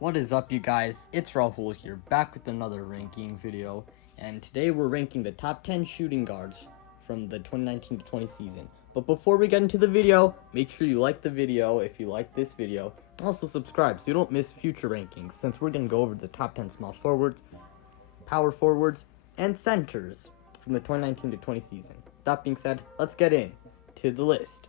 What is up, you guys? It's Rahul here, back with another ranking video, and today we're ranking the top 10 shooting guards from the 2019-20 season. But before we get into the video, make sure you like the video if you like this video, and also subscribe so you don't miss future rankings, since we're going to go over the top 10 small forwards, power forwards, and centers from the 2019-20 season. That being said, let's get in to the list.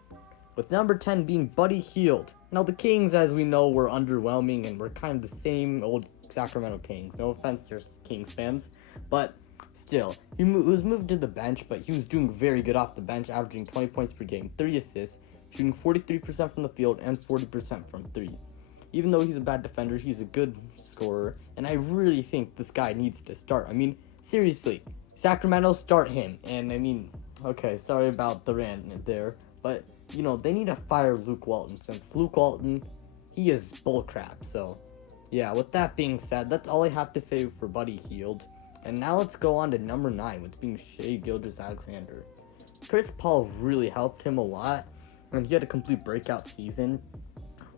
With number 10 being Buddy Hield. Now, the Kings, as we know, were underwhelming and were kind of the same old Sacramento Kings. No offense to Kings fans, but still, he was moved to the bench, but he was doing very good off the bench, averaging 20 points per game, 3 assists, shooting 43% from the field and 40% from 3. Even though he's a bad defender, he's a good scorer, and I really think this guy needs to start. I mean, seriously, Sacramento, start him. And I mean, okay, sorry about the rant there, but you know, they need to fire Luke Walton, since Luke Walton, he is bullcrap. So, yeah, with that being said, that's all I have to say for Buddy Hield. And now let's go on to number 9, with being Shai Gilgeous-Alexander. Chris Paul really helped him a lot, and he had a complete breakout season,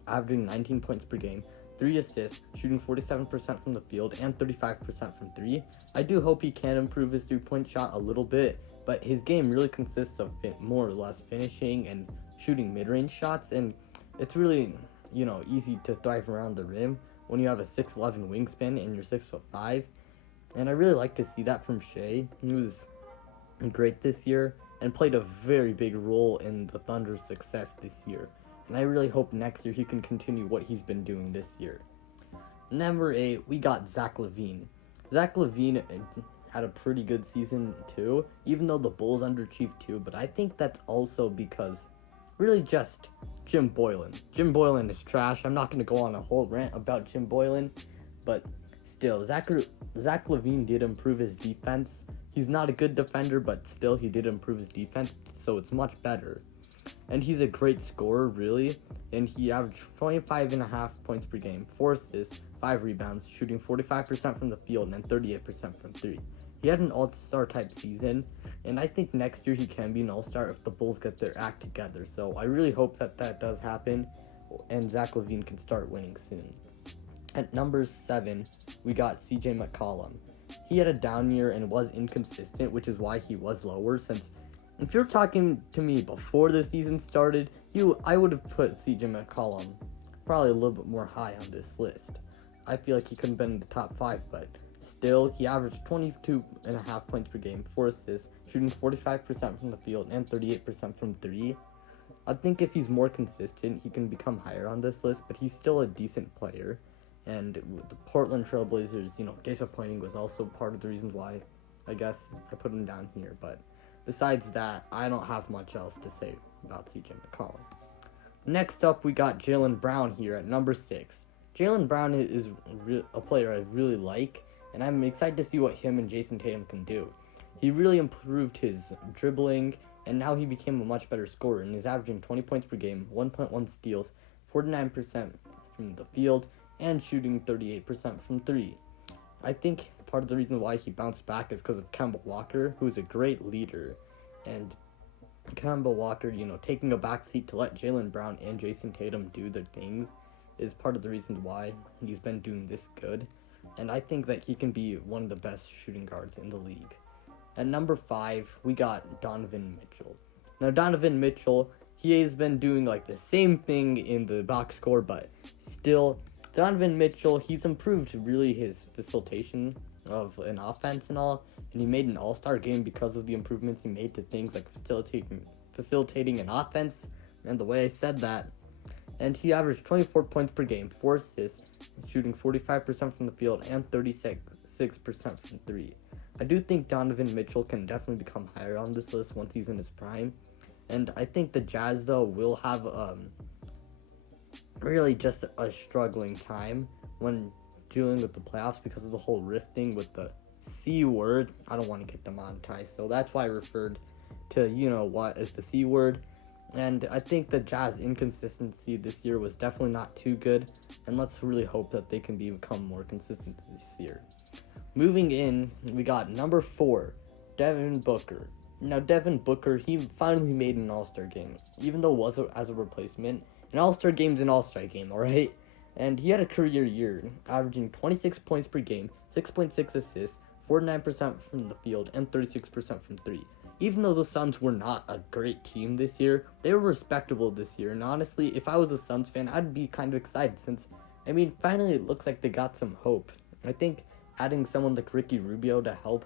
averaging 19 points per game, 3 assists, shooting 47% from the field and 35% from 3. I do hope he can improve his 3-point shot a little bit, but his game really consists of more or less finishing and shooting mid-range shots, and it's really, easy to thrive around the rim when you have a 6'11 wingspan and you're 6'5". And I really like to see that from Shai. He was great this year and played a very big role in the Thunder's success this year. And I really hope next year he can continue what he's been doing this year. Number 8, we got Zach LaVine. Zach LaVine had a pretty good season too, even though the Bulls underachieved too, but I think that's also because really just Jim Boylen. Jim Boylen is trash. I'm not going to go on a whole rant about Jim Boylen, but still, Zach LaVine did improve his defense. He's not a good defender, but still he did improve his defense, so it's much better. And he's a great scorer, really, and he averaged 25.5 points per game, 4 assists, 5 rebounds, shooting 45% from the field and 38% from 3. He had an all-star type season, and I think next year he can be an all-star if the Bulls get their act together. So I really hope that does happen, and Zach LaVine can start winning soon. At number 7, we got CJ McCollum. He had a down year and was inconsistent, which is why he was lower, since if you're talking to me before the season started, I would have put CJ McCollum probably a little bit more high on this list. I feel like he couldn't have been in the top 5, but still, he averaged 22.5 points per game, 4 assists, shooting 45% from the field and 38% from 3. I think if he's more consistent, he can become higher on this list, but he's still a decent player. And the Portland Trailblazers, disappointing was also part of the reasons why I guess I put him down here. But besides that, I don't have much else to say about CJ McCollum. Next up, we got Jalen Brown here at number 6. Jalen Brown is a player I really like, and I'm excited to see what him and Jason Tatum can do. He really improved his dribbling, and now he became a much better scorer, and he's averaging 20 points per game, 1.1 steals, 49% from the field, and shooting 38% from 3. I think part of the reason why he bounced back is because of Kemba Walker, who's a great leader. And Kemba Walker, taking a backseat to let Jalen Brown and Jason Tatum do their things is part of the reason why he's been doing this good. And I think that he can be one of the best shooting guards in the league. At number 5, we got Donovan Mitchell. Now, Donovan Mitchell, he has been doing like the same thing in the box score, but still, Donovan Mitchell, he's improved really his facilitation of an offense and all, and he made an all-star game because of the improvements he made to things like facilitating an offense, and the way I said that. And he averaged 24 points per game, 4 assists, shooting 45% from the field and 36% from 3. I do think Donovan Mitchell can definitely become higher on this list once he's in his prime, and I think the Jazz, though, will have really just a struggling time when dealing with the playoffs because of the whole rifting with the C word. I don't want to get demonetized, so that's why I referred to what as the C word. And I think the Jazz inconsistency this year was definitely not too good, and let's really hope that they can become more consistent this year. Moving in, we got number 4, Devin Booker. Now, Devin Booker, he finally made an all-star game, even though it was as a replacement. An all-star game's an all-star game, alright? And he had a career year, averaging 26 points per game, 6.6 assists, 49% from the field, and 36% from three. Even though the Suns were not a great team this year, they were respectable this year. And honestly, if I was a Suns fan, I'd be kind of excited since, finally it looks like they got some hope. I think adding someone like Ricky Rubio to help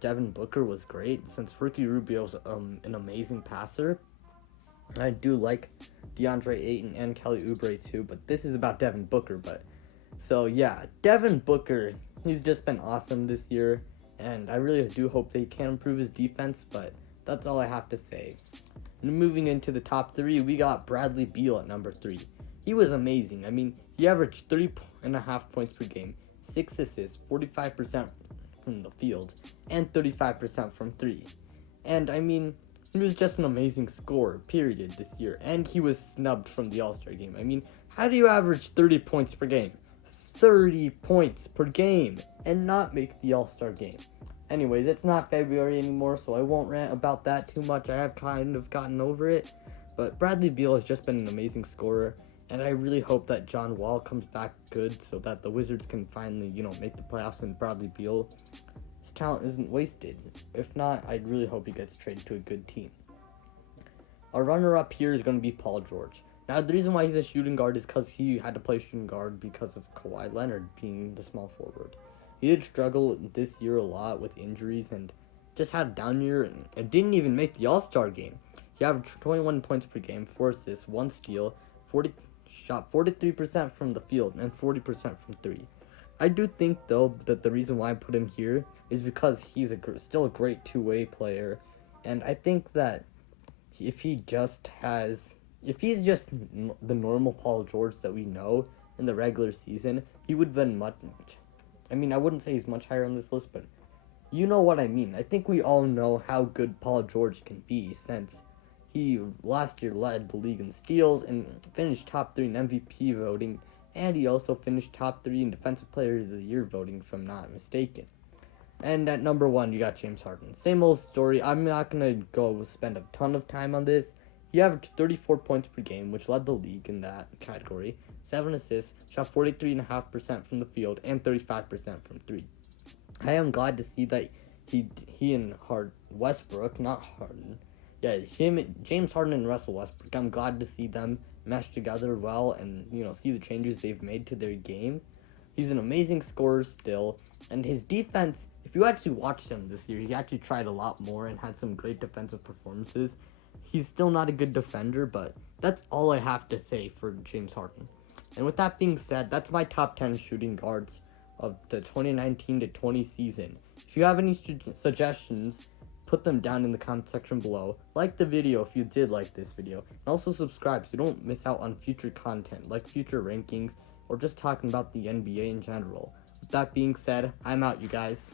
Devin Booker was great since Ricky Rubio's an amazing passer. I do like DeAndre Ayton and Kelly Oubre too, but this is about Devin Booker. So yeah, Devin Booker, he's just been awesome this year, and I really do hope that he can improve his defense, but that's all I have to say. And moving into the top three, we got Bradley Beal at number 3. He was amazing. He averaged 3.5 points per game, 6 assists, 45% from the field, and 35% from three. And he was just an amazing scorer, period, this year. And he was snubbed from the All-Star game. How do you average 30 points per game? 30 points per game and not make the All-Star game. Anyways, it's not February anymore, so I won't rant about that too much. I have kind of gotten over it. But Bradley Beal has just been an amazing scorer, and I really hope that John Wall comes back good so that the Wizards can finally, make the playoffs, and Bradley Beal, his talent isn't wasted. If not, I'd really hope he gets traded to a good team. Our runner-up here is going to be Paul George. Now, the reason why he's a shooting guard is because he had to play shooting guard because of Kawhi Leonard being the small forward. He did struggle this year a lot with injuries and just had a down year and didn't even make the All-Star game. He averaged 21 points per game, 4 assists, 1 steal, shot 43% from the field, and 40% from three. I do think, though, that the reason why I put him here is because he's still a great two-way player, and I think that if he's just the normal Paul George that we know in the regular season, he would have been much. I wouldn't say he's much higher on this list, but you know what I mean. I think we all know how good Paul George can be since he last year led the league in steals and finished top 3 in MVP voting, and he also finished top 3 in Defensive Player of the Year voting, if I'm not mistaken. And at number 1, you got James Harden. Same old story. I'm not going to go spend a ton of time on this. He averaged 34 points per game, which led the league in that category. 7 assists, shot 43.5% from the field, and 35% from three. I am glad to see that he and Westbrook, not Harden. Yeah, James Harden and Russell Westbrook. I'm glad to see them mesh together well and, see the changes they've made to their game. He's an amazing scorer still, and his defense, if you actually watched him this year, he actually tried a lot more and had some great defensive performances. He's still not a good defender, but that's all I have to say for James Harden. And with that being said, that's my top 10 shooting guards of the 2019-20 season. If you have any suggestions, put them down in the comment section below. Like the video if you did like this video. And also subscribe so you don't miss out on future content, like future rankings, or just talking about the NBA in general. With that being said, I'm out, you guys.